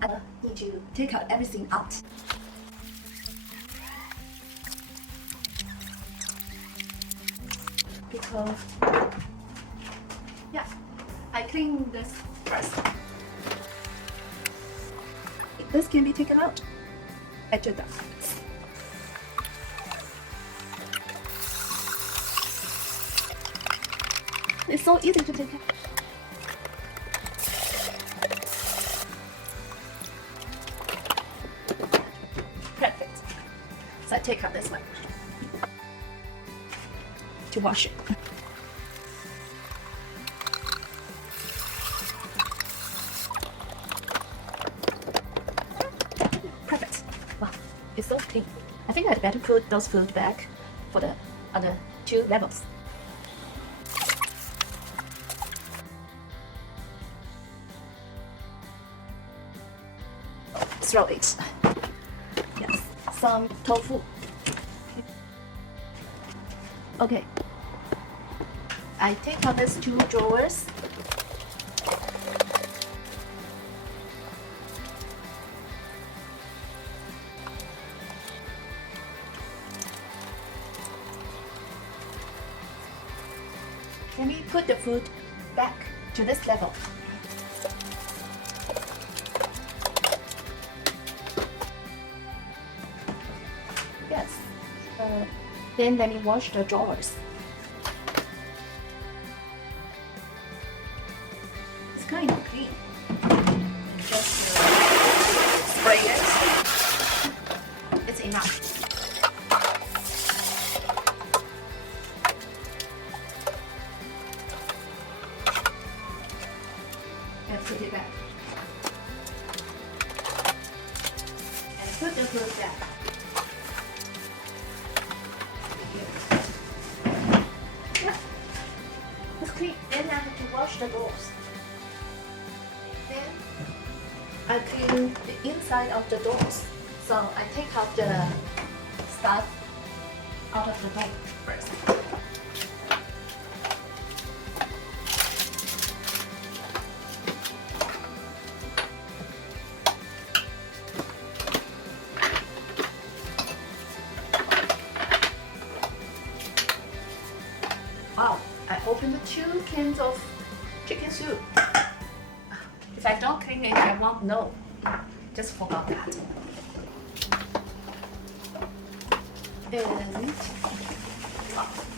I need to take out everything out. Because, yeah, I clean this first. This can be taken out. I did that. It's so easy to take out. Perfect. So I take out this one to wash it. Perfect. Wow, it's so clean. I think I'd better put those food back for the other 2 levels. Throw it. Yes, some tofu. Okay. I take out these 2 drawers. Let me put the food back to this level. Yes. Then let me wash the drawers. It's kind of clean. Just spray it. It's enough. And put it back. And put the food back. It's clean. Then I have to wash the doors. Then I clean the inside of the doors. So I take out the stuff out of the door first. Wow, I opened 2 cans of chicken soup. If I don't clean it, I won't know. Just forgot that. And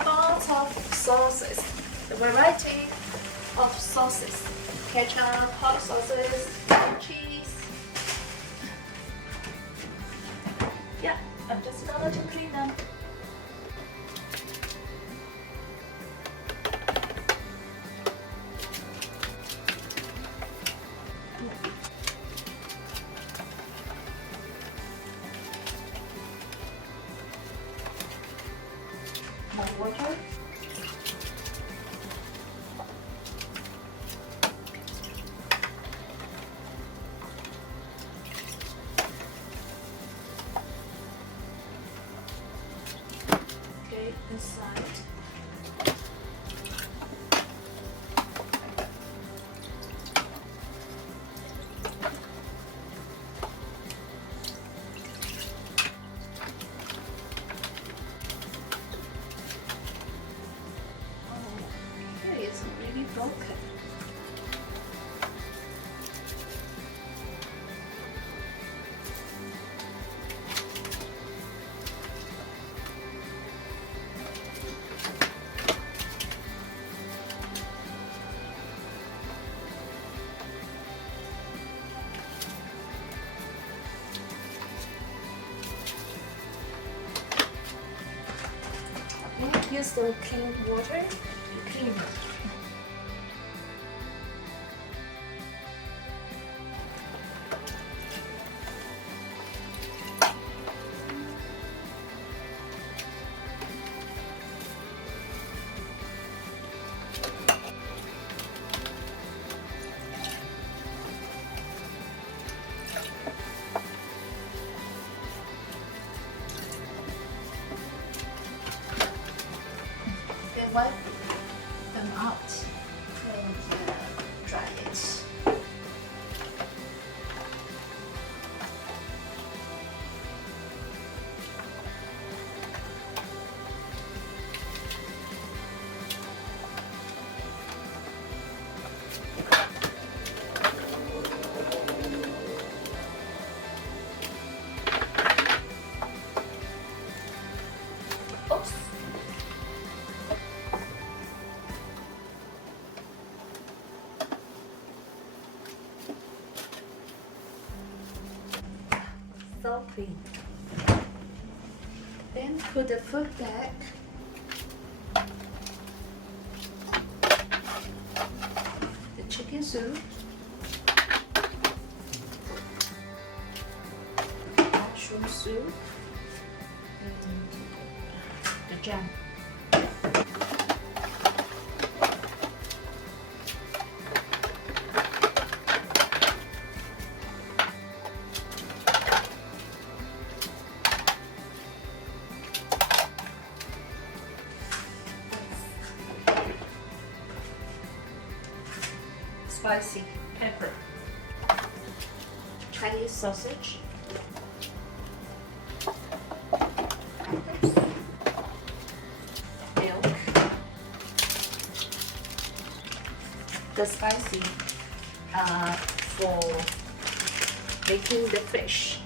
lots of sauces. The variety of sauces. Ketchup, hot sauces, cheese. Yeah, I'm just gonna clean them. More water. Okay, inside. Okay, it's already broken. And use the clean water to clean it. Then wipe them out and dry it. so clean. Then put the food back. The chicken soup. Mushroom soup. And the jam. Spicy pepper, Chinese sausage, milk, the spicy for making the fish.